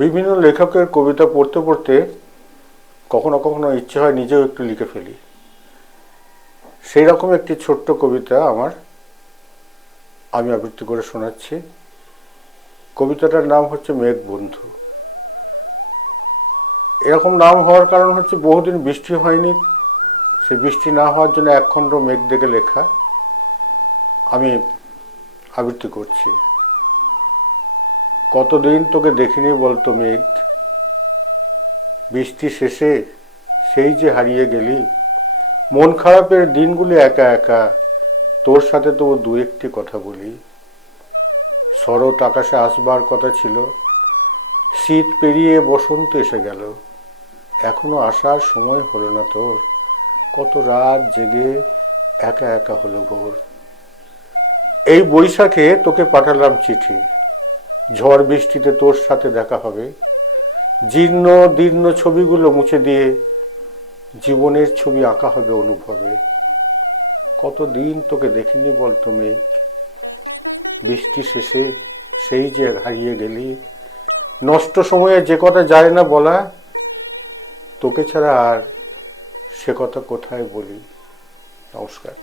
বিভিন্ন লেখকের কবিতা পড়তে পড়তে কখনো কখনো ইচ্ছে হয় নিজেও একটু লিখে ফেলি। সেই রকম একটি ছোট্ট কবিতা আমি আবৃত্তি করে শোনাচ্ছি। কবিতাটার নাম হচ্ছে মেঘ বন্ধু। এরকম নাম হওয়ার কারণ হচ্ছে বহুদিন বৃষ্টি হয়নি, সে বৃষ্টি না হওয়ার জন্য একখণ্ড মেঘ দেখে লেখা। আমি আবৃত্তি করছি। কতদিন তোকে দেখিনি বলতো মেঘ, বৃষ্টি শেষে সেই যে হারিয়ে গেলি। মন খারাপের দিনগুলি একা একা, তোর সাথে তবু দু একটি কথা বলি। শরৎ আকাশে আসবার কথা ছিল, শীত পেরিয়ে বসন্ত এসে গেল। এখনো আসার সময় হলো না তোর, কত রাত জেগে একা একা হলো ভোর। এই বৈশাখে তোকে পাঠালাম চিঠি, ঝড় বৃষ্টিতে তোর সাথে দেখা হবে। জীর্ণ দীর্ণ ছবিগুলো মুছে দিয়ে জীবনের ছবি আঁকা হবে অনুভবে। কতদিন তোকে দেখিনি বলতো মেঘ, বৃষ্টি শেষে সেই যে হারিয়ে গেলি। নষ্ট সময়ে যে কথা যায় না বলা, তোকে ছাড়া আর সে কথা কোথায় বলি। নমস্কার।